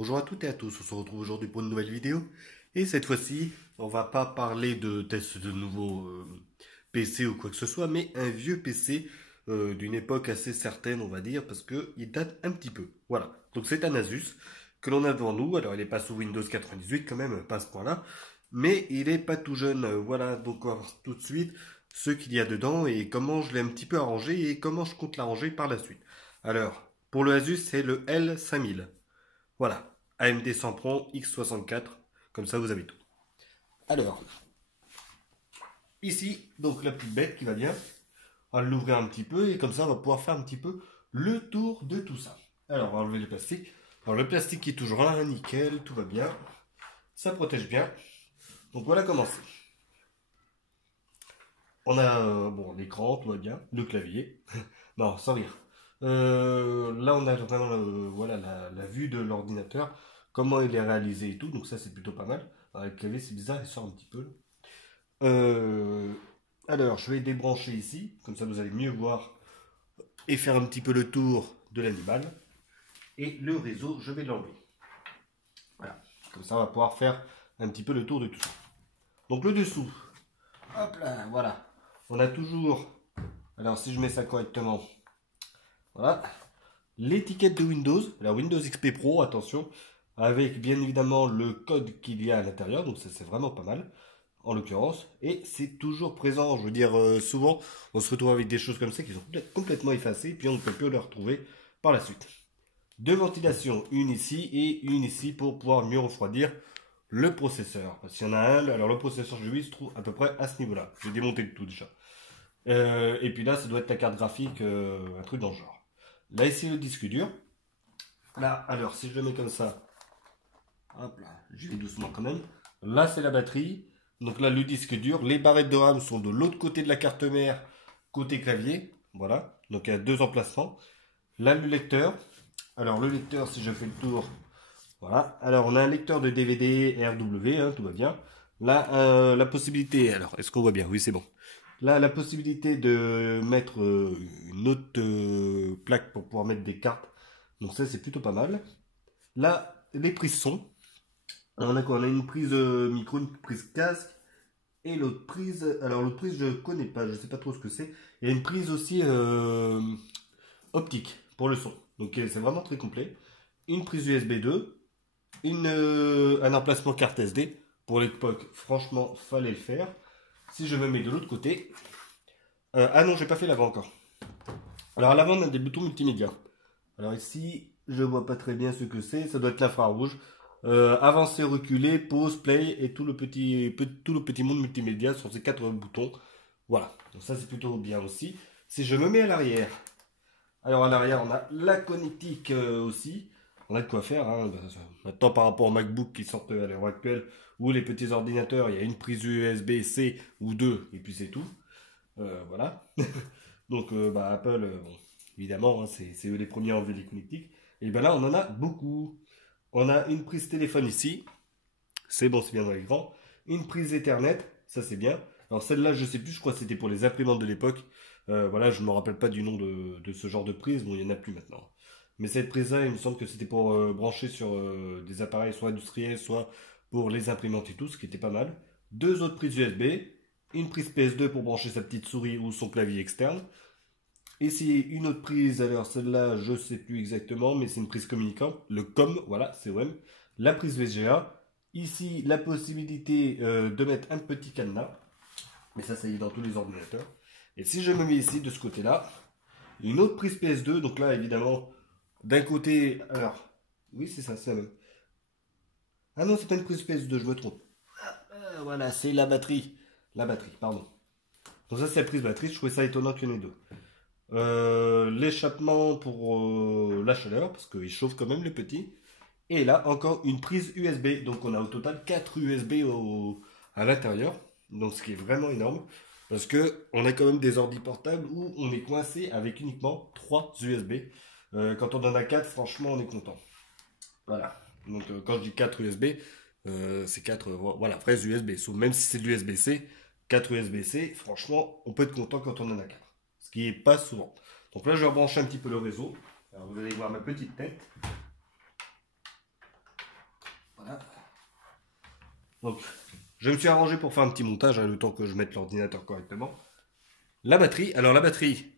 Bonjour à toutes et à tous, on se retrouve aujourd'hui pour une nouvelle vidéo. Et cette fois-ci, on va pas parler de tests de nouveaux PC ou quoi que ce soit, mais un vieux PC d'une époque assez certaine, on va dire, parce qu'il date un petit peu. Voilà, donc c'est un Asus que l'on a devant nous. Alors il n'est pas sous Windows 98 quand même, pas à ce point-là, mais il est pas tout jeune. Voilà, donc on va voir tout de suite ce qu'il y a dedans et comment je l'ai un petit peu arrangé et comment je compte l'arranger par la suite. Alors, pour le Asus, c'est le L5000. Voilà, AMD Sempron X64, comme ça vous avez tout. Alors, ici, donc la petite bête qui va bien, on va l'ouvrir un petit peu et comme ça on va pouvoir faire un petit peu le tour de tout ça. Alors, on va enlever le plastique. Alors, le plastique qui est toujours là, nickel, tout va bien. Ça protège bien. Donc voilà comment c'est. On a bon, l'écran, tout va bien, le clavier. Non, sans rire. Là, on a vraiment voilà, la vue de l'ordinateur, comment il est réalisé et tout, donc ça c'est plutôt pas mal. Alors, le clavier c'est bizarre, il sort un petit peu. Euh, alors, je vais débrancher ici, comme ça vous allez mieux voir et faire un petit peu le tour de l'animal. Et le réseau, je vais l'enlever. Voilà, comme ça on va pouvoir faire un petit peu le tour de tout ça. Donc le dessous, hop là, voilà. On a toujours, alors si je mets ça correctement, voilà, l'étiquette de Windows, la Windows XP Pro, attention, avec bien évidemment le code qu'il y a à l'intérieur, donc ça c'est vraiment pas mal, en l'occurrence, et c'est toujours présent, je veux dire, souvent on se retrouve avec des choses comme ça qui sont complètement effacées, puis on ne peut plus les retrouver par la suite. Deux ventilations, une ici et une ici pour pouvoir mieux refroidir le processeur. Parce qu'il y en a un, alors le processeur je lui se trouve à peu près à ce niveau-là. Je vais démonter le tout déjà. Et puis là, ça doit être la carte graphique, un truc dans le genre. Là, ici, le disque dur. Là, alors, si je le mets comme ça, hop là, je vais doucement quand même. Là, c'est la batterie. Donc là, le disque dur. Les barrettes de RAM sont de l'autre côté de la carte mère, côté clavier. Voilà. Donc, il y a deux emplacements. Là, le lecteur. Alors, le lecteur, si je fais le tour, voilà. Alors, on a un lecteur de DVD RW, hein, tout va bien. Là, la possibilité. Alors, est-ce qu'on voit bien? Oui, c'est bon. Là, la possibilité de mettre une autre plaque pour pouvoir mettre des cartes. Donc ça, c'est plutôt pas mal. Là, les prises son. Alors, on a quoi? On a une prise micro, une prise casque. Et l'autre prise, alors l'autre prise, je connais pas, je sais pas trop ce que c'est. Il y a une prise aussi optique pour le son. Donc c'est vraiment très complet. Une prise USB 2. Un emplacement carte SD. Pour l'époque, franchement, fallait le faire. Si je me mets de l'autre côté, ah non, j'ai pas fait l'avant encore. Alors à l'avant, on a des boutons multimédia. Alors ici, je vois pas très bien ce que c'est. Ça doit être l'infrarouge. Avancer, reculer, pause, play et tout le petit monde multimédia sur ces quatre boutons. Voilà. Donc ça, c'est plutôt bien aussi. Si je me mets à l'arrière, alors à l'arrière, on a la connectique aussi. On a de quoi faire. Hein. Maintenant, par rapport aux MacBook qui sortent à l'heure actuelle, ou les petits ordinateurs, il y a une prise USB-C ou deux, et puis c'est tout. Voilà. Donc Apple, bon, évidemment, hein, c'est eux les premiers à enlever les connectiques. Et ben là, on en a beaucoup. On a une prise téléphone ici. C'est bon, c'est bien dans l'écran. Une prise Ethernet, ça c'est bien. Alors celle-là, je sais plus, je crois que c'était pour les imprimantes de l'époque. Voilà, je ne me rappelle pas du nom de ce genre de prise. Bon, il n'y en a plus maintenant. Mais cette prise-là, il me semble que c'était pour brancher sur des appareils soit industriels, soit pour les imprimantes et tout, ce qui était pas mal. Deux autres prises USB. Une prise PS2 pour brancher sa petite souris ou son clavier externe. Ici, une autre prise, alors celle-là, je ne sais plus exactement, mais c'est une prise communicante, le COM, voilà, COM. La prise VGA. Ici, la possibilité de mettre un petit cadenas, mais ça y est dans tous les ordinateurs. Et si je me mets ici, de ce côté-là, une autre prise PS2, donc là, évidemment, d'un côté, alors, oui, c'est ça, c'est la même. Ah non, c'est pas une prise PS2, je me trompe. Voilà, c'est la batterie. La batterie, pardon. Donc ça, c'est la prise batterie, je trouvais ça étonnant qu'il y en ait deux. L'échappement pour la chaleur, parce qu'il chauffe quand même le petit. Et là, encore une prise USB. Donc on a au total 4 USB à l'intérieur. Donc ce qui est vraiment énorme. Parce que on a quand même des ordi portables où on est coincé avec uniquement 3 USB. Quand on en a 4, franchement, on est content. Voilà. Donc quand je dis 4 USB, c'est 4 voilà, vrais USB. Même si c'est de l'USB-C, 4 USB-C, franchement, on peut être content quand on en a 4. Ce qui n'est pas souvent. Donc là, je vais brancher un petit peu le réseau. Alors vous allez voir ma petite tête. Voilà. Donc, je me suis arrangé pour faire un petit montage, hein, le temps que je mette l'ordinateur correctement. La batterie, alors la batterie,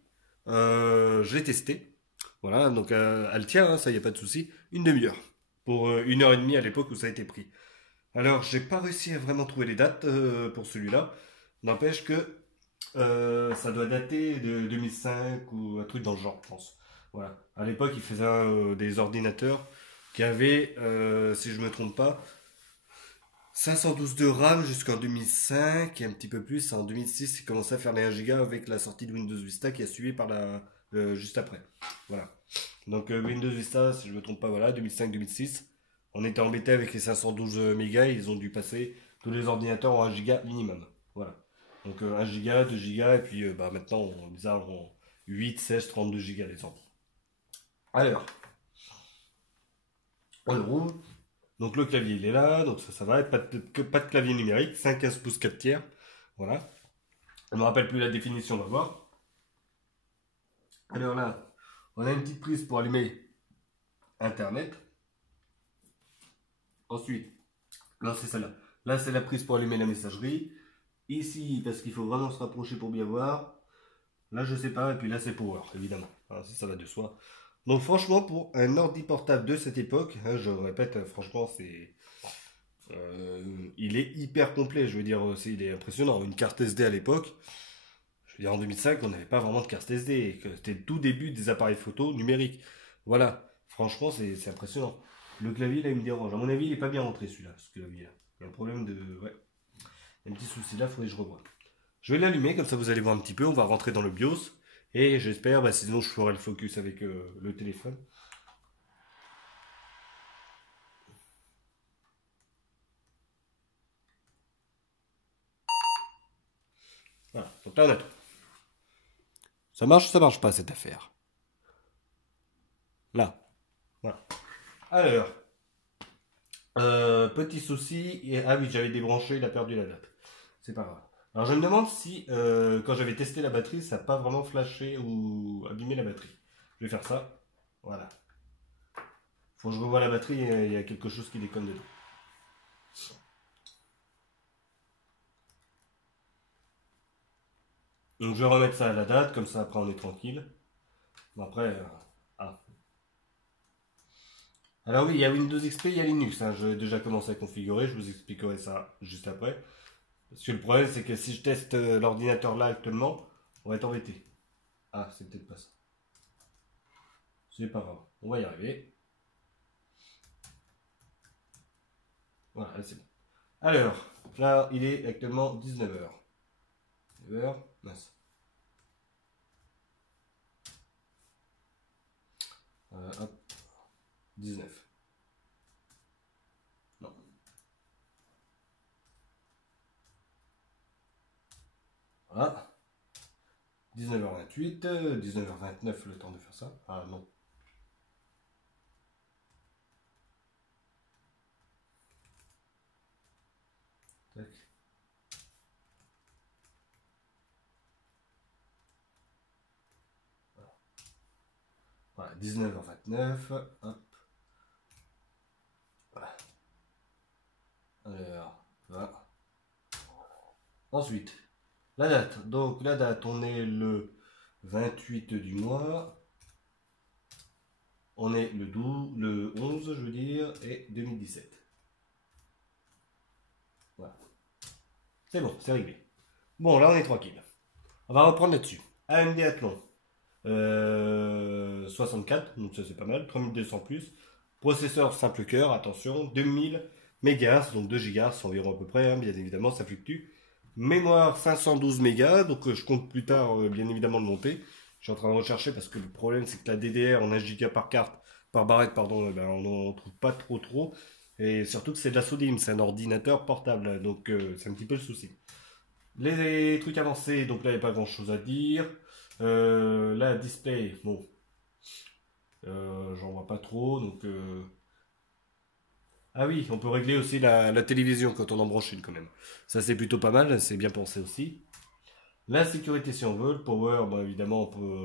je l'ai testée. Voilà, donc elle tient, hein, ça y a pas de souci. Une demi-heure. Pour 1 heure et demie à l'époque où ça a été pris. Alors, j'ai pas réussi à vraiment trouver les dates pour celui-là. N'empêche que ça doit dater de 2005 ou un truc dans le genre, je pense. Voilà. À l'époque, ils faisaient des ordinateurs qui avaient, si je me trompe pas, 512 de RAM jusqu'en 2005 et un petit peu plus. En 2006, ils commençaient à faire les 1 Go avec la sortie de Windows Vista qui a suivi par juste après. Voilà. Donc Windows Vista, si je me trompe pas, voilà, 2005-2006. On était embêté avec les 512 mégas, ils ont dû passer tous les ordinateurs en 1 Go minimum. Voilà. Donc 1 Go, 2 Go, et puis bah, maintenant on les a en 8, 16, 32 Go les ordi. Alors, on le roule. Donc le clavier il est là, donc ça va, pas de clavier numérique, 5-15 pouces 4 tiers. Voilà. Je ne me rappelle plus la définition, on va voir. Alors là, on a une petite prise pour allumer Internet. Ensuite, là c'est celle-là. Là c'est la prise pour allumer la messagerie. Ici, parce qu'il faut vraiment se rapprocher pour bien voir. Là je sais pas, et puis là c'est Power, évidemment. Alors, ça va de soi. Donc franchement, pour un ordi portable de cette époque, hein, je répète, franchement c'est... il est hyper complet, je veux dire, il est impressionnant. Une carte SD à l'époque, je veux dire en 2005, on n'avait pas vraiment de carte SD, et que c'était le tout début des appareils photo numériques. Voilà, franchement, c'est impressionnant. Le clavier, là, il me dérange. À mon avis, il n'est pas bien rentré, celui-là, ce clavier-là. Il y a un problème de... Ouais, il y a un petit souci là, il faudrait que je revoie. Je vais l'allumer, comme ça vous allez voir un petit peu, on va rentrer dans le BIOS, et j'espère, bah, sinon je ferai le focus avec le téléphone. Voilà, donc là on a tout. Ça marche pas cette affaire. Là, voilà. Alors, petit souci, ah oui, j'avais débranché, il a perdu la date. C'est pas grave. Alors je me demande si, quand j'avais testé la batterie, ça n'a pas vraiment flashé ou abîmé la batterie. Je vais faire ça. Voilà. Faut que je revoie la batterie, il y a quelque chose qui déconne dedans. Donc je vais remettre ça à la date, comme ça après on est tranquille. Bon, après, ah. Alors oui, il y a Windows XP, il y a Linux, hein. Je vais déjà commencer à configurer, je vous expliquerai ça juste après. Parce que le problème, c'est que si je teste l'ordinateur là actuellement, on va être embêté. Ah, c'est peut-être pas ça. C'est pas grave, on va y arriver. Voilà, c'est bon. Alors, là, il est actuellement 19h. 19h, mince. Hop, 19. Non. Voilà. 19h28, 19h29, le temps de faire ça. Ah non. Tac. Voilà, 19h29. Hop. Voilà. Alors, voilà. Ensuite, la date. Donc, la date, on est le 28 du mois. On est le 12, le 11, je veux dire, et 2017. Voilà. C'est bon, c'est réglé. Bon, là, on est tranquille. On va reprendre là-dessus. AMD Athlon. 64, donc ça c'est pas mal. 3200 plus. Processeur simple cœur, attention. 2000 MHz, donc 2 GHz environ à peu près, hein, bien évidemment, ça fluctue. Mémoire 512 mégas, donc je compte plus tard, bien évidemment, le monter. Je suis en train de rechercher parce que le problème c'est que la DDR en 1 Go par carte, par barrette, pardon, ben, on n'en trouve pas trop. Et surtout que c'est de la SODIMM, c'est un ordinateur portable, donc c'est un petit peu le souci. Les trucs avancés, donc là il n'y a pas grand chose à dire. Là, display, bon, j'en vois pas trop, donc... Ah oui, on peut régler aussi la télévision quand on en branche une quand même. Ça c'est plutôt pas mal, c'est bien pensé aussi. La sécurité si on veut, le power, bon, évidemment on peut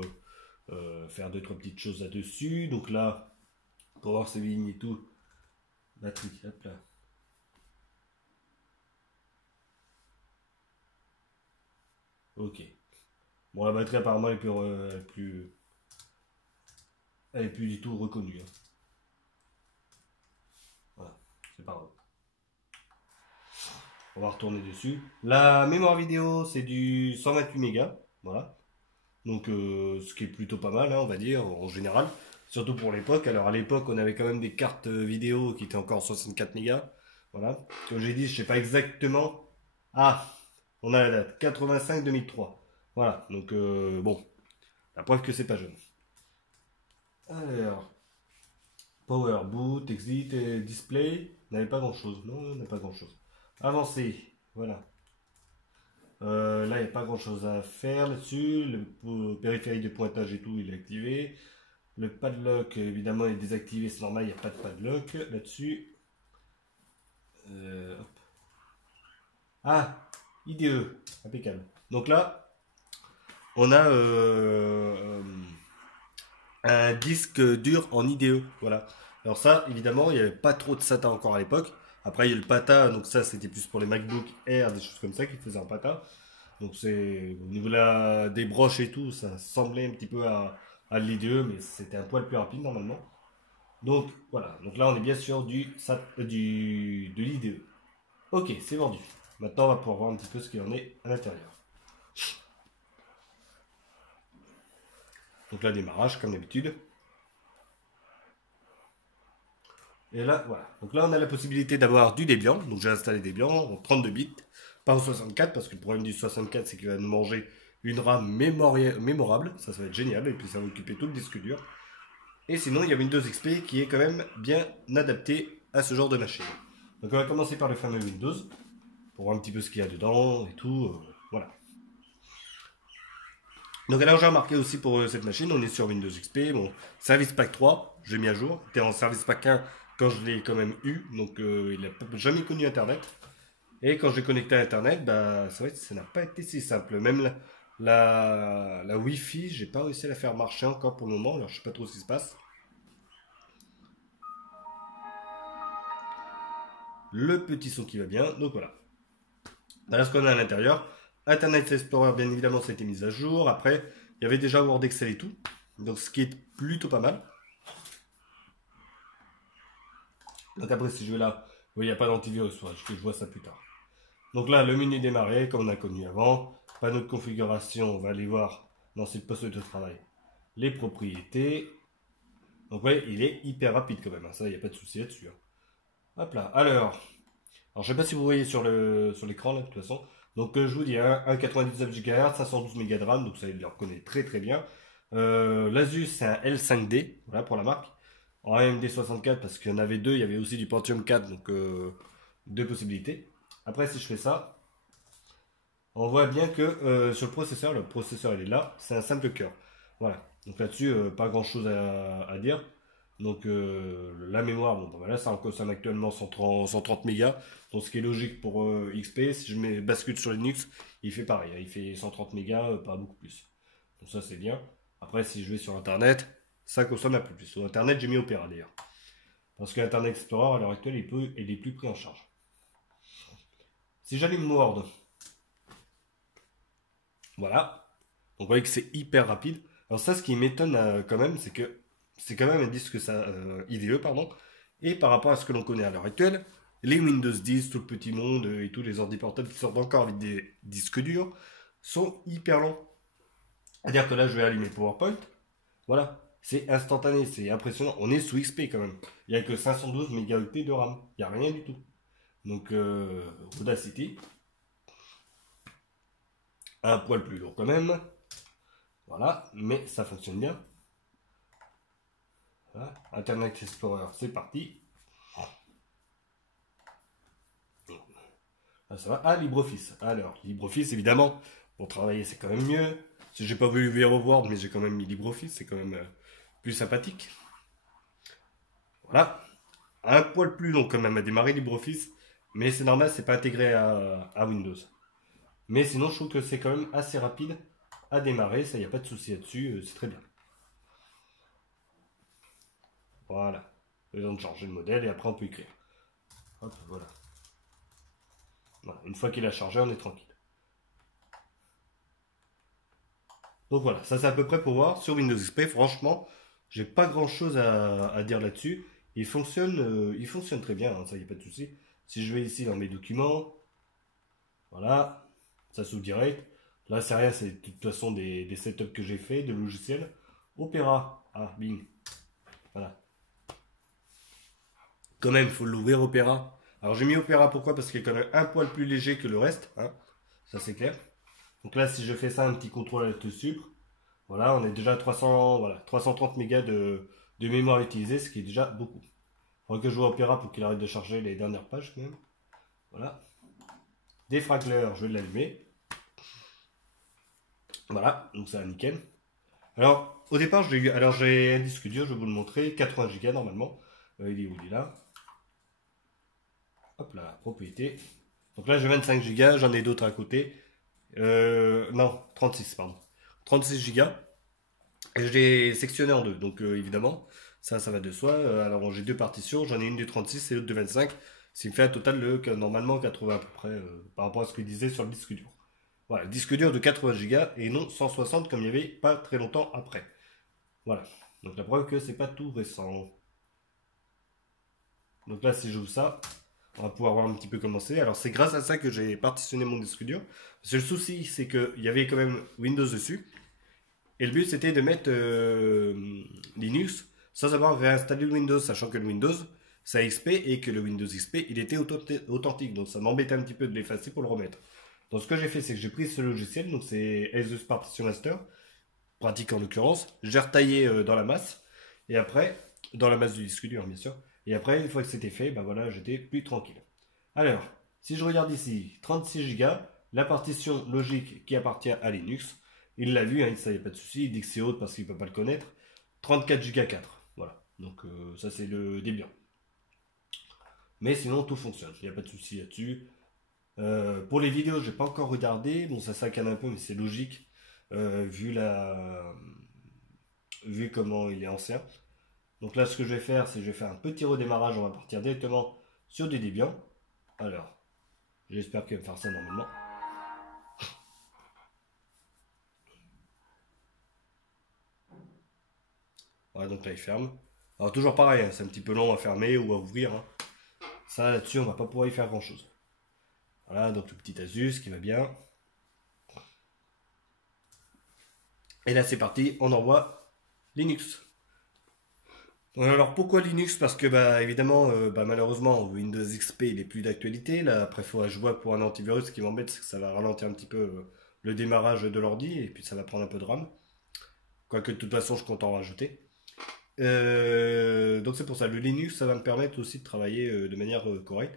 faire deux trois petites choses là-dessus. Donc là, power saving et tout, Batterie, hop là. Ok. Bon, la batterie apparemment elle est plus du tout reconnue, hein. Voilà, c'est pas grave. On va retourner dessus. La mémoire vidéo, c'est du 128 mégas. Voilà. Donc, ce qui est plutôt pas mal, hein, on va dire, en général. Surtout pour l'époque. Alors, à l'époque, on avait quand même des cartes vidéo qui étaient encore 64 mégas. Voilà. Comme j'ai dit, je sais pas exactement. Ah, on a la date. 85-2003. Voilà. Donc, bon. La preuve que c'est pas jeune. Alors, Power, Boot, Exit et Display. On n'avait pas grand chose. Non, on n'a pas grand chose. Avancer. Voilà. Là, il n'y a pas grand chose à faire là-dessus. Le périphérique de pointage et tout, il est activé. Le padlock, évidemment, est désactivé. C'est normal, il n'y a pas de padlock là-dessus. Hop. Ah, IDE. Impeccable. Donc là, on a un disque dur en IDE. Voilà. Alors ça, évidemment, il n'y avait pas trop de SATA encore à l'époque. Après, il y a le PATA, donc ça, c'était plus pour les MacBook Air, des choses comme ça qui faisaient en PATA. Donc c'est au niveau des broches et tout, ça semblait un petit peu à l'IDE, mais c'était un poil plus rapide normalement. Donc voilà, donc là on est bien sûr de l'IDE. Ok, c'est vendu. Maintenant on va pouvoir voir un petit peu ce qu'il en est à l'intérieur. Donc là démarrage comme d'habitude. Et là voilà, donc là on a la possibilité d'avoir du Debian. Donc j'ai installé Debian en 32 bits, pas en 64 parce que le problème du 64 c'est qu'il va nous manger une RAM mémorable, ça va être génial et puis ça va occuper tout le disque dur. Et sinon, il y a Windows XP qui est quand même bien adapté à ce genre de machine. Donc on va commencer par le fameux Windows, pour voir un petit peu ce qu'il y a dedans et tout. Voilà. Donc alors j'ai remarqué aussi pour cette machine, on est sur Windows XP. Bon, Service Pack 3, je l'ai mis à jour. C'était en Service Pack 1 quand je l'ai quand même eu. Donc il n'a jamais connu Internet. Et quand j'ai connecté à Internet, bah, c'est vrai que ça n'a pas été si simple. Même la Wi-Fi, j'ai pas réussi à la faire marcher encore pour le moment. Alors je sais pas trop ce qui se passe. Le petit son qui va bien. Donc voilà. Voilà ce qu'on a à l'intérieur. Internet Explorer, bien évidemment, ça a été mis à jour. Après, il y avait déjà Word, Excel et tout. Donc ce qui est plutôt pas mal. Donc après, si je vais là, oui, il n'y a pas d'antivirus. Je vois ça plus tard. Donc là, le menu démarrer, comme on a connu avant. Panneau de configuration, on va aller voir dans cette poste de travail les propriétés. Donc ouais, il est hyper rapide quand même, hein. Ça, il n'y a pas de souci là-dessus, hein. Hop là. Alors, je sais pas si vous voyez sur l'écran là, de toute façon. Donc, je vous dis, hein, 1,99 GHz, 512 mégas de RAM, donc ça, il le reconnaît très très bien. L'Asus, c'est un L5D, voilà pour la marque. En AMD 64, parce qu'il y en avait deux, il y avait aussi du Pentium 4, donc deux possibilités. Après, si je fais ça, on voit bien que sur le processeur il est là, c'est un simple cœur. Voilà, donc là-dessus, pas grand chose à dire. Donc la mémoire, bon, bah, voilà, ça en consomme actuellement 130 mégas. Donc ce qui est logique pour XP, si je bascule sur Linux, il fait pareil, hein, il fait 130 mégas, pas beaucoup plus. Donc ça c'est bien. Après si je vais sur Internet, ça consomme un peu plus. Sur Internet j'ai mis Opera d'ailleurs. Parce que Internet Explorer à l'heure actuelle il est plus pris en charge. Si j'allume Word, voilà. Donc vous voyez que c'est hyper rapide. Alors ça ce qui m'étonne quand même, c'est que c'est quand même un disque IDE, pardon. Et par rapport à ce que l'on connaît à l'heure actuelle, les Windows 10, tout le petit monde et tous les ordi portables qui sortent encore avec des disques durs sont hyper longs. C'est-à-dire que là, je vais allumer PowerPoint. Voilà, c'est instantané, c'est impressionnant. On est sous XP quand même. Il n'y a que 512 mégaoctets de RAM. Il n'y a rien du tout. Donc, Audacity, un poil plus lourd quand même. Voilà, mais ça fonctionne bien. Voilà. Internet Explorer, c'est parti. Ah, ça va. Ah, LibreOffice. Alors, LibreOffice, évidemment, pour travailler, c'est quand même mieux. Si j'ai pas voulu VRWord, mais j'ai quand même mis LibreOffice, c'est quand même plus sympathique. Voilà. Un poil plus long quand même à démarrer LibreOffice, mais c'est normal, c'est pas intégré à Windows. Mais sinon, je trouve que c'est quand même assez rapide à démarrer, ça, il n'y a pas de souci là-dessus, c'est très bien. Voilà. Besoin de changer le modèle et après on peut écrire. Hop, voilà. Voilà. Une fois qu'il a chargé, on est tranquille. Donc voilà, ça c'est à peu près pour voir sur Windows XP. Franchement, j'ai pas grand chose à dire là-dessus. Il fonctionne très bien, hein, ça y a pas de souci. Si je vais ici dans mes documents, voilà, ça s'ouvre direct. Là, c'est rien, c'est de toute façon des setups que j'ai fait, de logiciels. Opera, ah, bing, voilà. Quand même, il faut l'ouvrir Opera. Alors j'ai mis Opera pourquoi? Parce qu'il est quand même un poil plus léger que le reste, hein. Ça c'est clair. Donc là, si je fais ça, un petit contrôle alt-sup, voilà, on est déjà à 300, voilà, 330 mégas de mémoire utilisée, ce qui est déjà beaucoup. Il faudrait que je vois Opera pour qu'il arrête de charger les dernières pages quand même. Voilà. Défragleur, je vais l'allumer. Voilà, donc ça nickel. Alors, au départ, j'ai un disque dur, je vais vous le montrer, 80 Go normalement. Il est où? Il est là. Hop là, propriété. Donc là, j'ai 25 Go, j'en ai d'autres à côté. Non, 36, pardon. 36 Go. Et je l'ai sectionné en deux. Donc évidemment, ça va de soi. Alors j'ai deux partitions, j'en ai une de 36 et l'autre de 25. Ce qui me fait un total de normalement 80 à peu près par rapport à ce qu'il disait sur le disque dur. Voilà, disque dur de 80 Go et non 160 comme il y avait pas très longtemps après. Voilà. Donc la preuve que c'est pas tout récent. Donc là, si j'ouvre ça, on va pouvoir voir un petit peu comment c'est. Alors c'est grâce à ça que j'ai partitionné mon disque dur. Parce que le souci, c'est qu'il y avait quand même Windows dessus. Et le but, c'était de mettre Linux sans avoir réinstallé le Windows, sachant que le Windows, ça XP et que le Windows XP, il était authentique. Donc ça m'embêtait un petit peu de l'effacer pour le remettre. Donc ce que j'ai fait, c'est que j'ai pris ce logiciel, donc c'est Asus Partition Master, pratique en l'occurrence. J'ai retaillé dans la masse, et après, dans la masse du disque dur, bien sûr. Et après, une fois que c'était fait, ben voilà, j'étais plus tranquille. Alors, si je regarde ici, 36 Go, la partition logique qui appartient à Linux. Il l'a vu, hein, ça y a pas de souci. Il dit que c'est haute parce qu'il ne peut pas le connaître. 34 Go 4. Voilà. Donc ça c'est le Debian. Mais sinon tout fonctionne. Il n'y a pas de souci là-dessus. Pour les vidéos, je n'ai pas encore regardé. Bon, ça saccade un peu, mais c'est logique vu comment il est ancien. Donc là, ce que je vais faire, c'est que je vais faire un petit redémarrage. On va partir directement sur du Debian. Alors, j'espère qu'il va faire ça normalement. Voilà, donc là, il ferme. Alors, toujours pareil, hein, c'est un petit peu long à fermer ou à ouvrir, hein. Ça, là-dessus, on va pas pouvoir y faire grand-chose. Voilà, donc le petit Asus qui va bien. Et là, c'est parti, on envoie Linux. Alors, pourquoi Linux? Parce que, bah, évidemment, malheureusement, Windows XP, il est plus d'actualité. Là, après, je vois pour un antivirus, ce qui m'embête, c'est que ça va ralentir un petit peu le démarrage de l'ordi, et puis ça va prendre un peu de RAM. Quoique, de toute façon, je compte en rajouter. Donc c'est pour ça, le Linux, ça va me permettre aussi de travailler de manière correcte.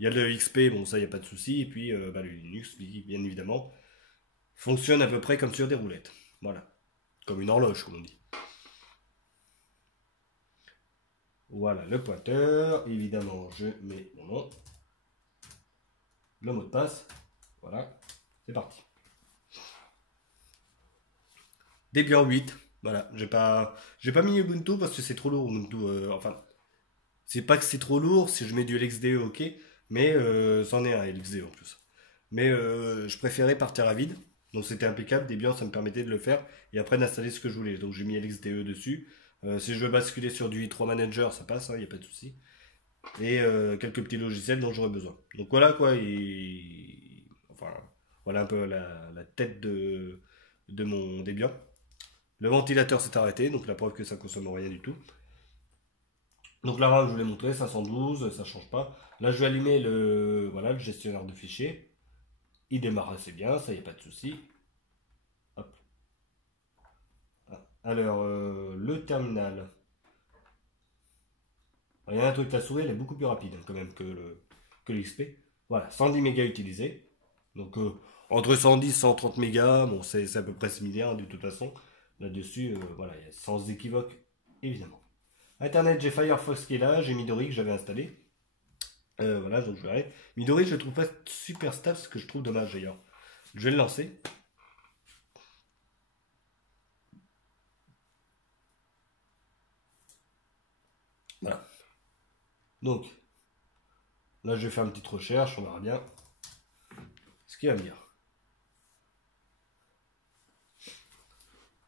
Il y a le XP, bon ça, il n'y a pas de souci. Et puis le Linux, bien évidemment, fonctionne à peu près comme sur des roulettes. Voilà, comme une horloge, comme on dit. Voilà le pointeur. Évidemment, je mets mon nom, le mot de passe. Voilà, c'est parti. Debian 8. Voilà, j'ai pas mis Ubuntu parce que c'est trop lourd Ubuntu. Enfin, c'est pas que c'est trop lourd, si je mets du LXDE, ok, mais c'en est un LXDE en plus. Mais je préférais partir à vide, donc c'était impeccable. Debian, ça me permettait de le faire et après d'installer ce que je voulais. Donc j'ai mis LXDE dessus. Si je veux basculer sur du i3 Manager, ça passe, il n'y a pas de souci. Et quelques petits logiciels dont j'aurais besoin. Donc voilà quoi, enfin, voilà un peu la tête de mon Debian. Le ventilateur s'est arrêté, donc la preuve que ça consomme rien du tout. Donc la RAM, je vous l'ai montré, 512, ça change pas. Là, je vais allumer le gestionnaire de fichiers. Il démarre assez bien, ça y a pas de souci. Hop. Alors, le terminal. Il y a un truc, la souris, elle est beaucoup plus rapide quand même que l'XP. Voilà, 110 mégas utilisés. Donc, entre 110 et 130 mégas, bon, c'est à peu près similaire de toute façon. Là-dessus, voilà, sans équivoque, évidemment. Internet, j'ai Firefox qui est là, j'ai Midori que j'avais installé. Voilà, donc je vais Midori, je le trouve pas super stable, ce que je trouve dommage d'ailleurs. Je vais le lancer. Voilà. Donc, Là, je vais faire une petite recherche, on verra bien ce qu'il va me dire.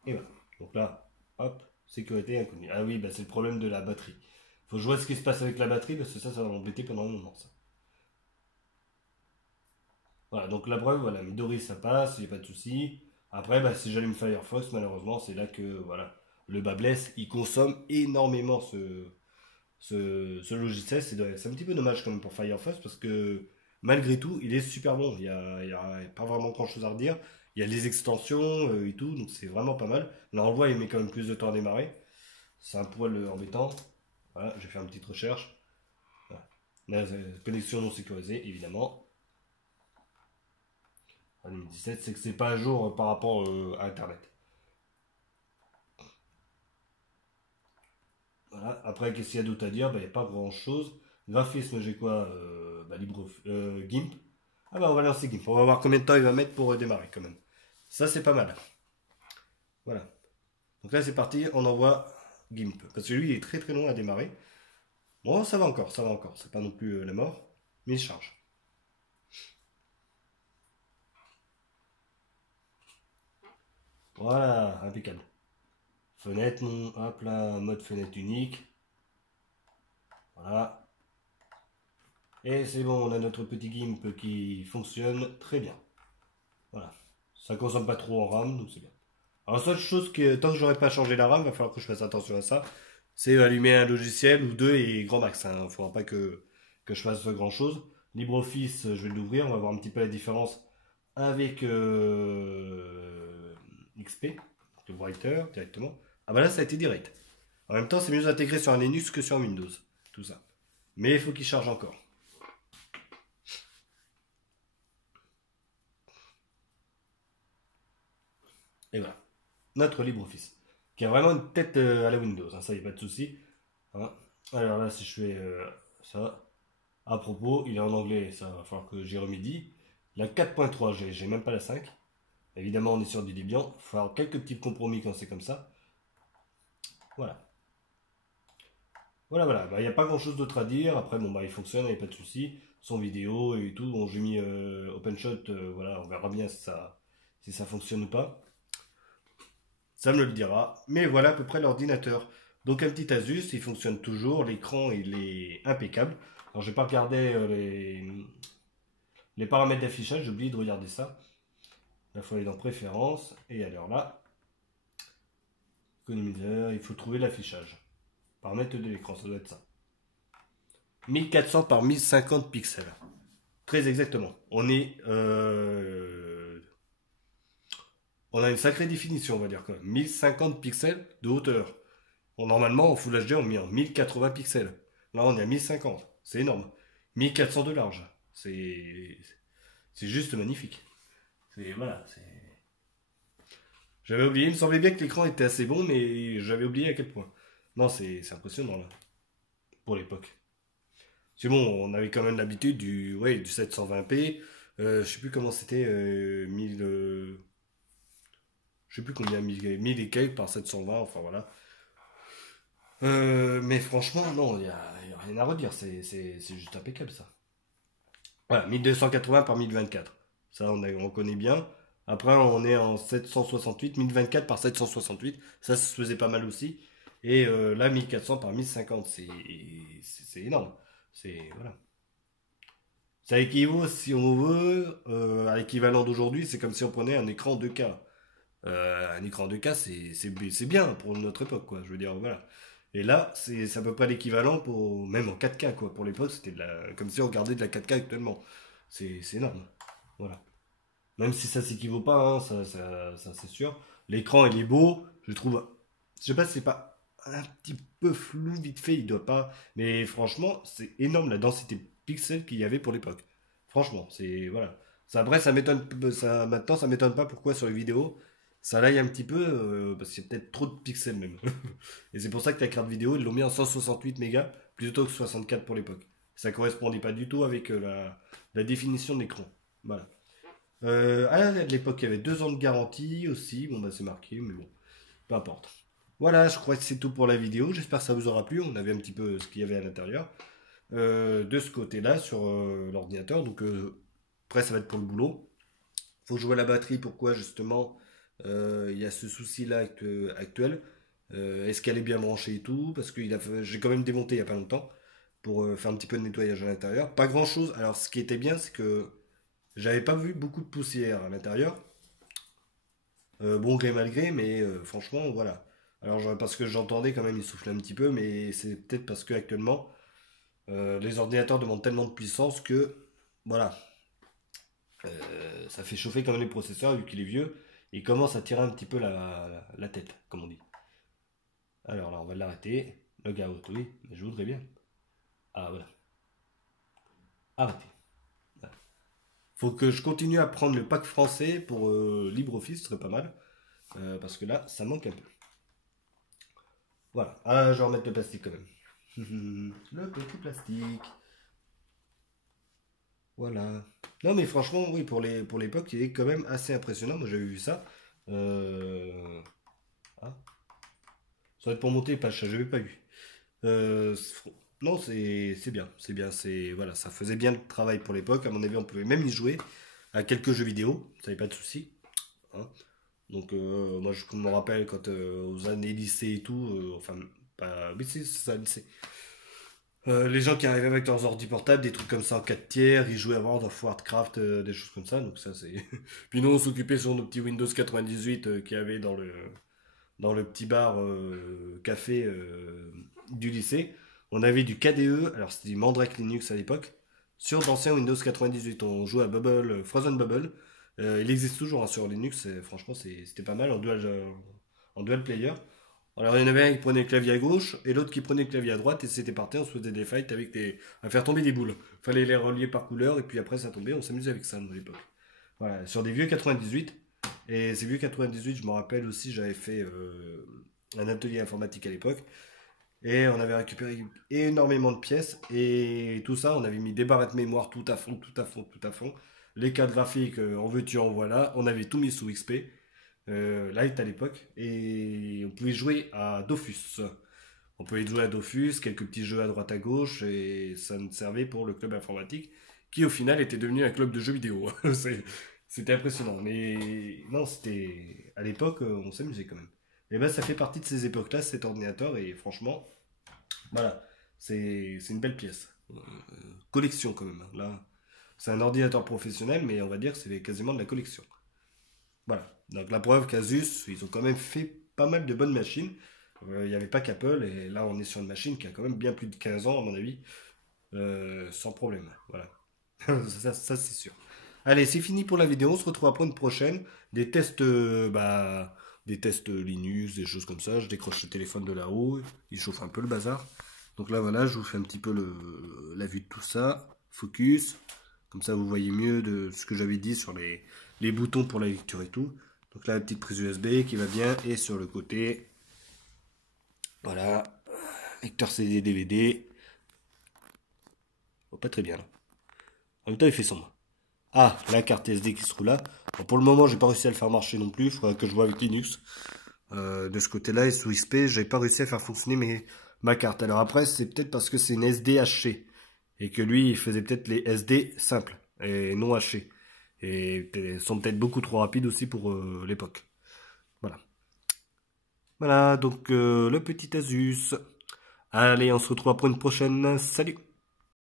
Et voilà. Donc là, hop, sécurité inconnue. Ah oui, bah c'est le problème de la batterie. Faut que je vois ce qui se passe avec la batterie parce que ça va m'embêter pendant un moment, ça. Voilà, donc la preuve, voilà, Midori ça passe, il n'y a pas de souci. Après, bah, si j'allume Firefox, malheureusement, c'est là que voilà, le bas blesse, il consomme énormément ce logiciel. C'est un petit peu dommage quand même pour Firefox parce que malgré tout, il est super bon. Il y a pas vraiment grand chose à redire. Il y a les extensions et tout, donc c'est vraiment pas mal. Là, on voit, il met quand même plus de temps à démarrer. C'est un poil embêtant. Voilà, je vais faire une petite recherche. Voilà. Là, connexion non sécurisée, évidemment. 2017, c'est que c'est pas à jour par rapport à Internet. Voilà. Après, qu'est-ce qu'il y a d'autre à dire? Il n'y a pas grand-chose. Graphisme, j'ai quoi? GIMP. Ah bah on va lancer GIMP. On va voir combien de temps il va mettre pour démarrer quand même. Ça, c'est pas mal. Voilà. Donc là, c'est parti. On envoie GIMP. Parce que lui, il est très très long à démarrer. Bon, ça va encore, ça va encore. C'est pas non plus la mort. Mais il se charge. Voilà, impeccable. Fenêtre, hop là, mode fenêtre unique. Voilà. Et c'est bon, on a notre petit GIMP qui fonctionne très bien. Voilà. Ça consomme pas trop en RAM, donc c'est bien. Alors, la seule chose que, tant que j'aurais pas changé la RAM, il va falloir que je fasse attention à ça. C'est allumer un logiciel ou deux et grand max. Il ne faudra pas que je fasse grand chose. LibreOffice, je vais l'ouvrir, on va voir un petit peu la différence avec XP, le Writer directement. Ah bah là, ça a été direct. En même temps, c'est mieux intégré sur un Linux que sur un Windows, tout ça. Mais il faut qu'il charge encore. Et voilà, notre LibreOffice, qui a vraiment une tête à la Windows, hein, ça y a pas de souci. Hein. Alors là, si je fais ça, à propos, il est en anglais, ça va falloir que j'y remédie. La 4.3, j'ai même pas la 5. Évidemment, on est sur du Debian. Il faut faire quelques petits compromis quand c'est comme ça. Voilà. Voilà, voilà. Bah, il n'y a pas grand chose d'autre à dire. Après, bon, bah, il fonctionne, il n'y a pas de souci. Son vidéo et tout. Bon, j'ai mis OpenShot. Voilà, on verra bien si ça fonctionne ou pas. Ça me le dira. Mais voilà à peu près l'ordinateur. Donc, un petit Asus, il fonctionne toujours. L'écran, il est impeccable. Alors, je vais pas regarder les paramètres d'affichage. J'ai oublié de regarder ça. Il faut aller dans Préférences. Et alors là, économiseur, il faut trouver l'affichage. Paramètres de l'écran, ça doit être ça. 1400 par 1050 pixels. Très exactement. On a une sacrée définition, on va dire quand même. 1050 pixels de hauteur. Bon, normalement, en Full HD, on met en 1080 pixels. Là, on est à 1050. C'est énorme. 1400 de large. C'est juste magnifique. Voilà, j'avais oublié, il me semblait bien que l'écran était assez bon, mais j'avais oublié à quel point. Non, c'est impressionnant là, pour l'époque. C'est bon, on avait quand même l'habitude du 720p. Je sais plus comment c'était, 1000, je sais plus combien, 1000 et quelques par 720, enfin voilà. Mais franchement, non, y a rien à redire, c'est juste impeccable ça. Voilà, 1280 par 1024. Ça, on connaît bien. Après, on est en 768, 1024 par 768. Ça se faisait pas mal aussi. Et là, 1400 par 1050, c'est énorme. Voilà. Ça équivaut, si on veut, à l'équivalent d'aujourd'hui, c'est comme si on prenait un écran 2K. Un écran 2K, c'est bien pour notre époque, quoi. Je veux dire, voilà. Et là, c'est à peu près l'équivalent même en 4K, quoi. Pour l'époque, c'était comme si on regardait de la 4K actuellement. C'est énorme. Voilà. Même si ça s'équivaut pas, hein, ça c'est sûr. L'écran, il est beau, je trouve. Je sais pas si c'est pas un petit peu flou, vite fait, il doit pas. Mais franchement, c'est énorme la densité de pixels qu'il y avait pour l'époque. Franchement, c'est. Voilà. Après, ça m'étonne. Maintenant, ça m'étonne pas pourquoi sur les vidéos, ça laille un petit peu, parce qu'il y a peut-être trop de pixels même. Et c'est pour ça que la carte vidéo, ils l'ont mis en 168 mégas plutôt que 64 pour l'époque. Ça correspondait pas du tout avec la définition de l'écran. Voilà. À l'époque, il y avait 2 ans de garantie aussi. Bon, bah, c'est marqué, mais bon, peu importe. Voilà, je crois que c'est tout pour la vidéo. J'espère que ça vous aura plu. On a vu un petit peu ce qu'il y avait à l'intérieur. de ce côté-là sur l'ordinateur. Donc après, ça va être pour le boulot. Faut que je vois la batterie. Pourquoi justement il y a ce souci-là actuel. Est-ce qu'elle est bien branchée et tout? Parce que j'ai quand même démonté il n'y a pas longtemps pour faire un petit peu de nettoyage à l'intérieur. Pas grand-chose. Alors ce qui était bien, c'est que j'avais pas vu beaucoup de poussière à l'intérieur. Bon gré mal gré, mais franchement, voilà. Alors, parce que j'entendais quand même, il soufflait un petit peu, mais c'est peut-être parce que actuellement, les ordinateurs demandent tellement de puissance que, voilà, ça fait chauffer quand même les processeurs, vu qu'il est vieux, et il commence à tirer un petit peu la tête, comme on dit. Alors là, on va l'arrêter. Log out, oui, mais je voudrais bien. Ah, voilà. Arrêter. Voilà. Faut que je continue à prendre le pack français pour LibreOffice, ce serait pas mal. Parce que là, ça manque un peu. Voilà. Ah, je vais remettre le plastique quand même. Le petit plastique. Voilà. Non, mais franchement, oui, pour l'époque, il est quand même assez impressionnant. Moi, j'avais vu ça. Ah, ça va être pour monter les pages, ça, j'avais pas vu. Non, c'est bien. C'est bien. Voilà, ça faisait bien le travail pour l'époque. À mon avis, on pouvait même y jouer à quelques jeux vidéo. Ça n'avait pas de souci. Hein. Donc, moi, je me rappelle quand aux années lycée et tout, enfin, pas, mais c'est ça, lycée. Les gens qui arrivaient avec leurs ordi portables, des trucs comme ça en 4 tiers, ils jouaient à World of Warcraft, des choses comme ça, donc ça c'est... Puis nous on s'occupait sur nos petits Windows 98 qu'il y avait dans le petit bar café du lycée. On avait du KDE, alors c'était du Mandrake Linux à l'époque, sur d'anciens Windows 98. On jouait à Frozen Bubble. Il existe toujours hein, sur Linux, franchement c'était pas mal en dual player. Alors il y en avait un qui prenait le clavier à gauche et l'autre qui prenait le clavier à droite et c'était parti, on se faisait des fights à faire tomber des boules. Fallait les relier par couleur et puis après ça tombait, on s'amusait avec ça nous, à l'époque. Voilà, sur des vieux 98. Et ces vieux 98, je me rappelle aussi, j'avais fait un atelier informatique à l'époque et on avait récupéré énormément de pièces et tout ça, on avait mis des barrettes mémoire tout à fond, tout à fond, tout à fond. Les cartes graphiques, en veux-tu, en voilà, on avait tout mis sous XP. Light à l'époque, et on pouvait jouer à Dofus. On pouvait jouer à Dofus, quelques petits jeux à droite à gauche, et ça nous servait pour le club informatique, qui au final était devenu un club de jeux vidéo. C'était impressionnant, mais non, c'était à l'époque, on s'amusait quand même. Et ben, ça fait partie de ces époques-là, cet ordinateur, et franchement, voilà, c'est une belle pièce. Collection quand même. Là, c'est un ordinateur professionnel, mais on va dire que c'est quasiment de la collection. Voilà. Donc la preuve qu'Asus, ils ont quand même fait pas mal de bonnes machines. Il n'y avait pas qu'Apple, et là on est sur une machine qui a quand même bien plus de 15 ans à mon avis, sans problème. Voilà. Ça, c'est sûr. Allez, c'est fini pour la vidéo, on se retrouve après une prochaine. Des tests Linux, des choses comme ça. Je décroche le téléphone de là-haut, il chauffe un peu le bazar. Donc là voilà, je vous fais un petit peu la vue de tout ça. Focus. Comme ça vous voyez mieux de ce que j'avais dit sur les boutons pour la lecture et tout. Donc là, la petite prise USB qui va bien. Et sur le côté, voilà, lecteur CD, DVD. Oh, pas très bien là. En même temps, il fait sombre. Ah, la carte SD qui se trouve là. Bon, pour le moment, j'ai pas réussi à le faire marcher non plus. Il faudra que je vois avec Linux. De ce côté-là, et sous XP, j'ai pas réussi à faire fonctionner ma carte. Alors après, c'est peut-être parce que c'est une SD hachée. Et que lui, il faisait peut-être les SD simples et non hachés. Et ils sont peut-être beaucoup trop rapides aussi pour l'époque. Voilà. Voilà, donc le petit Asus. Allez, on se retrouve après une prochaine. Salut!